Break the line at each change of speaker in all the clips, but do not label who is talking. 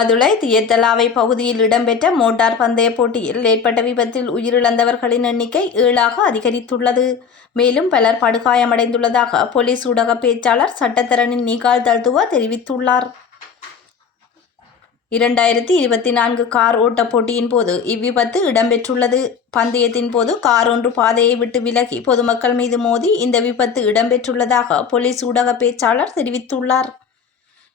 பதுளை தியத்தலாவை பகுதியில் இடம்பெற்ற மோட்டார் பந்தய போட்டியில் ஏற்பட்ட விபத்தில் உயிரிழந்தவர்களின் எண்ணிக்கை ஏழாக அதிகரித்துள்ளது. மேலும் பலர் படுகாயமடைந்துள்ளதாக போலீஸ் ஊடக பேச்சாளர் சட்டத்தரணின் நிகால் தல்துவா தெரிவித்துள்ளார். இரண்டாயிரத்தி இருபத்தி நான்கு கார் ஓட்ட போட்டியின் போது இவ்விபத்து இடம்பெற்றுள்ளது. பந்தயத்தின் போது கார் ஒன்று பாதையை விட்டு விலகி பொதுமக்கள் மீது மோதி இந்த விபத்து இடம்பெற்றுள்ளதாக போலீஸ் ஊடக பேச்சாளர் தெரிவித்துள்ளார்.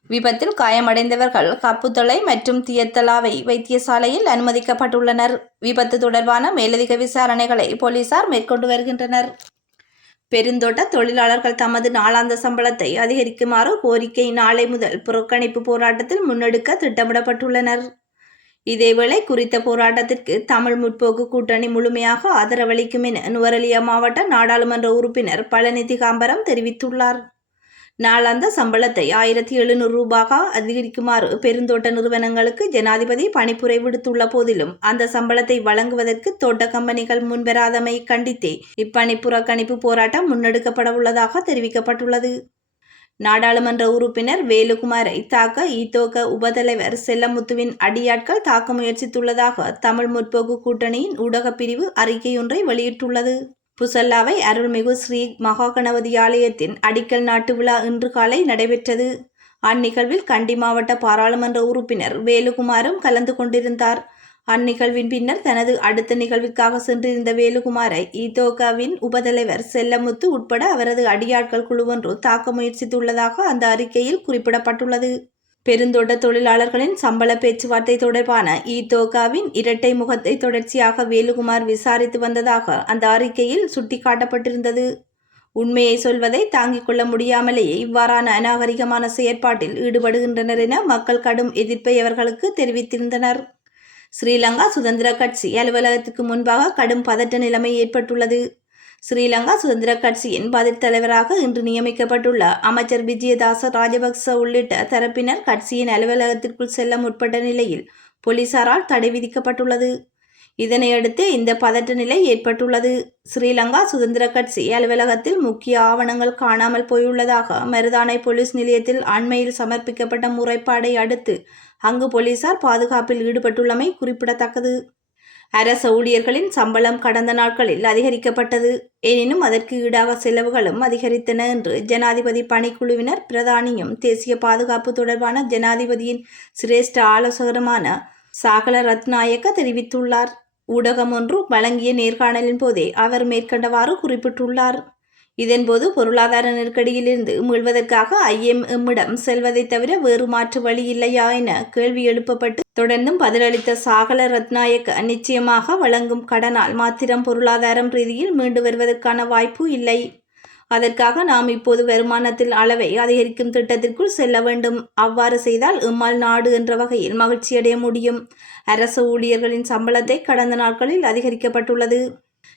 விபத்தில் காயமடைந்தவர்கள் கப்புத்தொலை மற்றும் தியத்தலாவை வைத்தியசாலையில் அனுமதிக்கப்பட்டுள்ளனர். விபத்து தொடர்பான மேலதிக விசாரணைகளை போலீசார் மேற்கொண்டு வருகின்றனர். பெருந்தோட்ட தொழிலாளர்கள் தமது நாளாந்த சம்பளத்தை அதிகரிக்குமாறு கோரிக்கை நாளை முதல் புறக்கணிப்பு போராட்டத்தில் முன்னெடுக்க திட்டமிடப்பட்டுள்ளனர். இதேவேளை குறித்த போராட்டத்திற்கு தமிழ் முற்போக்கு கூட்டணி முழுமையாக ஆதரவளிக்கும் என நுவரலியா மாவட்ட நாடாளுமன்ற உறுப்பினர் பழனி திகாம்பரம் தெரிவித்துள்ளார். நாளாந்த சம்பளத்தை ஆயிரத்தி எழுநூறு ரூபாக அதிகரிக்குமாறு பெருந்தோட்ட நிறுவனங்களுக்கு ஜனாதிபதி பணிப்புரை விடுத்துள்ள போதிலும் அந்த சம்பளத்தை வழங்குவதற்கு தோட்ட கம்பெனிகள் முன்வராதமை கண்டித்தே இப்பணி புறக்கணிப்பு போராட்டம் முன்னெடுக்கப்பட உள்ளதாக தெரிவிக்கப்பட்டுள்ளது. நாடாளுமன்ற உறுப்பினர் வேலுகுமாரை தாக்க இத்தோக்க உபதலைவர் செல்லமுத்துவின் அடியாட்கள் தாக்க முயற்சித்துள்ளதாக தமிழ் முற்போக்கு கூட்டணியின் ஊடகப் பிரிவு அறிக்கையொன்றை வெளியிட்டுள்ளது. புசல்லாவை அருள்மிகு ஸ்ரீ மகாகணபதி ஆலயத்தின் அடிக்கல் நாட்டு விழா இன்று காலை நடைபெற்றது. அந்நிகழ்வில் கண்டி மாவட்ட பாராளுமன்ற உறுப்பினர் வேலுகுமாரும் கலந்து கொண்டிருந்தார். அந்நிகழ்வின் பின்னர் தனது அடுத்த நிகழ்விற்காக சென்றிருந்த வேலுகுமாரை இதோகாவின் உபதலைவர் செல்லமுத்து உட்பட அவரது அடியாட்கள் குழுவொன்று தாக்க முயற்சித்துள்ளதாக அந்த அறிக்கையில் குறிப்பிடப்பட்டுள்ளது. பெருந்தோட்ட தொழிலாளர்களின் சம்பள பேச்சுவார்த்தை தொடர்பான ஈதோகாவின் இரட்டை முகத்தை தொடர்ச்சியாக வேலுகுமார் விசாரித்து வந்ததாக அந்த அறிக்கையில் சுட்டிக்காட்டப்பட்டிருந்தது. உண்மையை சொல்வதை தாங்கிக் கொள்ள முடியாமலேயே இவ்வாறான அநாகரிகமான செயற்பாட்டில் ஈடுபடுகின்றனர் என மக்கள் கடும் எதிர்ப்பை அவர்களுக்கு தெரிவித்திருந்தனர். ஸ்ரீலங்கா சுதந்திர கட்சி அலுவலகத்துக்கு முன்பாக கடும் பதட்ட நிலைமை ஏற்பட்டுள்ளது. ஸ்ரீலங்கா சுதந்திர கட்சியின் பதில் தலைவராக இன்று நியமிக்கப்பட்டுள்ள அமைச்சர் விஜயதாச ராஜபக்ச உள்ளிட்ட தரப்பினர் கட்சியின் அலுவலகத்திற்குள் செல்ல முற்பட்ட நிலையில் போலீசாரால் தடை விதிக்கப்பட்டுள்ளது. இதனையடுத்து இந்த பதட்ட நிலை ஏற்பட்டுள்ளது. ஸ்ரீலங்கா சுதந்திர கட்சி அலுவலகத்தில் முக்கிய ஆவணங்கள் காணாமல் போயுள்ளதாக மருதானை போலீஸ் நிலையத்தில் அண்மையில் சமர்ப்பிக்கப்பட்ட முறைப்பாடை அடுத்து அங்கு போலீசார் பாதுகாப்பில் ஈடுபட்டுள்ளமை குறிப்பிடத்தக்கது. அரச ஊழியர்களின் சம்பளம் கடந்த நாட்களில் அதிகரிக்கப்பட்டது. எனினும் அதற்கு ஈடாக செலவுகளும் அதிகரித்தன என்று ஜனாதிபதி பணிக்குழுவினர் பிரதானியும் தேசிய பாதுகாப்பு தொடர்பான ஜனாதிபதியின் சிரேஷ்ட ஆலோசகருமான சாகல ரத்நாயக்க தெரிவித்துள்ளார். ஊடகம் ஒன்று வழங்கிய நேர்காணலின் போதே அவர் மேற்கண்டவாறு குறிப்பிட்டுள்ளார். இதன்போது பொருளாதார நெருக்கடியிலிருந்து மீள்வதற்காக ஐஎம்எம்மிடம் செல்வதை தவிர வேறு மாற்று வழி இல்லையா என கேள்வி எழுப்பப்பட்டு தொடர்ந்தும் பதிலளித்த சாகல ரத்நாயக் நிச்சயமாக வழங்கும் கடனால் மாத்திரம் பொருளாதாரம் ரீதியில் மீண்டு வருவதற்கான வாய்ப்பு இல்லை. அதற்காக நாம் இப்போது வருமானத்தில் அளவை அதிகரிக்கும் திட்டத்திற்குள் செல்ல வேண்டும். அவ்வாறு செய்தால் இம்மால் நாடு என்ற வகையில் மகிழ்ச்சியடைய முடியும். அரசு ஊழியர்களின் சம்பளத்தை கடந்த நாட்களில் அதிகரிக்கப்பட்டுள்ளது.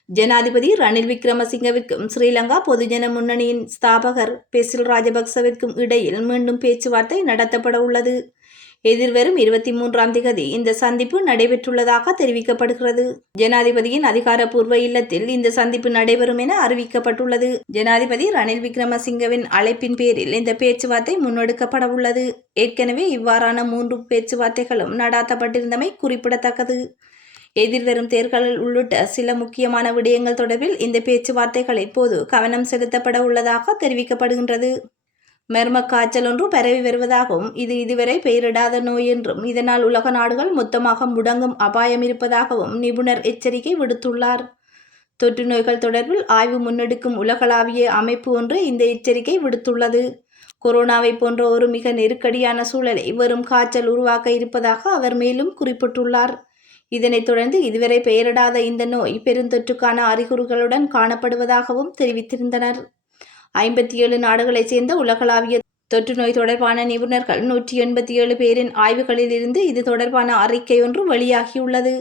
ஜனாதிபதி ரணில் விக்ரமசிங்கவிற்கும் ஸ்ரீலங்கா பொதுஜன முன்னணியின் ஸ்தாபகர் பெசில் ராஜபக்சவிற்கும் இடையில் மீண்டும் பேச்சுவார்த்தை நடத்தப்பட உள்ளது. எதிர்வரும் இருபத்தி மூன்றாம் திகதி இந்த சந்திப்பு நடைபெற்றுள்ளதாக தெரிவிக்கப்படுகிறது. ஜனாதிபதியின் அதிகாரப்பூர்வ இல்லத்தில் இந்த சந்திப்பு நடைபெறும் என அறிவிக்கப்பட்டுள்ளது. ஜனாதிபதி ரணில் விக்ரமசிங்கவின் அழைப்பின் பேரில் இந்த பேச்சுவார்த்தை முன்னெடுக்கப்பட உள்ளது. ஏற்கனவே இவ்வாறான மூன்று பேச்சுவார்த்தைகளும் நடாத்தப்பட்டிருந்தமை குறிப்பிடத்தக்கது. எதிர்வரும் தேர்தல்கள் உள்ளிட்ட சில முக்கியமான விடயங்கள் தொடர்பில் இந்த பேச்சுவார்த்தைகள் போது கவனம் செலுத்தப்பட உள்ளதாக தெரிவிக்கப்படுகின்றது. மர்ம காய்ச்சல் ஒன்று பரவி வருவதாகவும் இது இதுவரை பெயரிடாத நோய் என்றும் இதனால் உலக நாடுகள் மொத்தமாக முடங்கும் அபாயம் இருப்பதாகவும் நிபுணர் எச்சரிக்கை விடுத்துள்ளார். தொற்று நோய்கள் தொடர்பில் ஆய்வு முன்னெடுக்கும் உலகளாவிய அமைப்பு ஒன்று இந்த எச்சரிக்கை விடுத்துள்ளது. கொரோனாவை போன்ற ஒரு மிக நெருக்கடியான சூழலை வெறும் காய்ச்சல் உருவாக்க இருப்பதாக அவர் மேலும் குறிப்பிட்டுள்ளார். இதனைத் தொடர்ந்து இதுவரை பெயரிடாத இந்த நோய் பெருந்தொற்றுக்கான அறிகுறிகளுடன் காணப்படுவதாகவும் தெரிவித்திருந்தனர். ஐம்பத்தி ஏழு நாடுகளைச் சேர்ந்த உலகளாவிய தொற்று நோய் தொடர்பான நிபுணர்கள் நூற்றி எண்பத்தி ஏழு பேரின் ஆய்வுகளில் இருந்து இது தொடர்பான அறிக்கை ஒன்று வெளியாகியுள்ளது.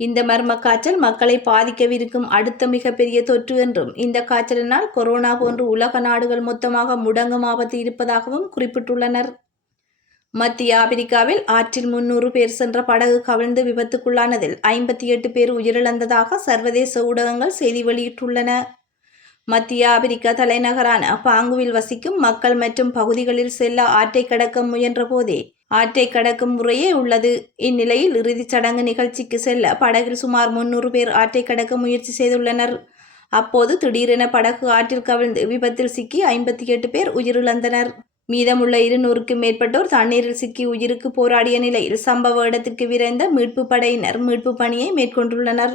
இந்த மர்ம காய்ச்சல் மக்களை பாதிக்கவிருக்கும் அடுத்த மிகப்பெரிய தொற்று என்றும் இந்த காய்ச்சலினால் கொரோனா போன்று உலக நாடுகள் மொத்தமாக முடங்கும் ஆபத்து இருப்பதாகவும் குறிப்பிட்டுள்ளனர். மத்திய ஆப்பிரிக்காவில் ஆற்றில் முன்னூறு பேர் சென்ற படகு கவிழ்ந்து விபத்துக்குள்ளானதில் ஐம்பத்தி எட்டு பேர் உயிரிழந்ததாக சர்வதேச ஊடகங்கள் செய்தி வெளியிட்டுள்ளன. மத்திய ஆப்பிரிக்கா தலைநகரான பாங்குவில் வசிக்கும் மக்கள் மற்றும் பகுதிகளில் செல்ல ஆற்றை கடக்க முயன்ற போதே ஆற்றை கடக்கும் முறையே உள்ளது. இந்நிலையில் இறுதிச் சடங்கு நிகழ்ச்சிக்கு செல்ல படகில் சுமார் முன்னூறு பேர் ஆற்றை கடக்க முயற்சி செய்துள்ளனர். அப்போது திடீரென படகு ஆற்றில் கவிழ்ந்து விபத்தில் சிக்கி ஐம்பத்தி எட்டு பேர் உயிரிழந்தனர். மீதமுள்ள இருநூறுக்கும் மேற்பட்டோர் தண்ணீரில் சிக்கி உயிருக்கு போராடிய நிலையில் சம்பவ இடத்திற்கு விரைந்த மீட்பு படையினர் மீட்பு பணியை மேற்கொண்டுள்ளனர்.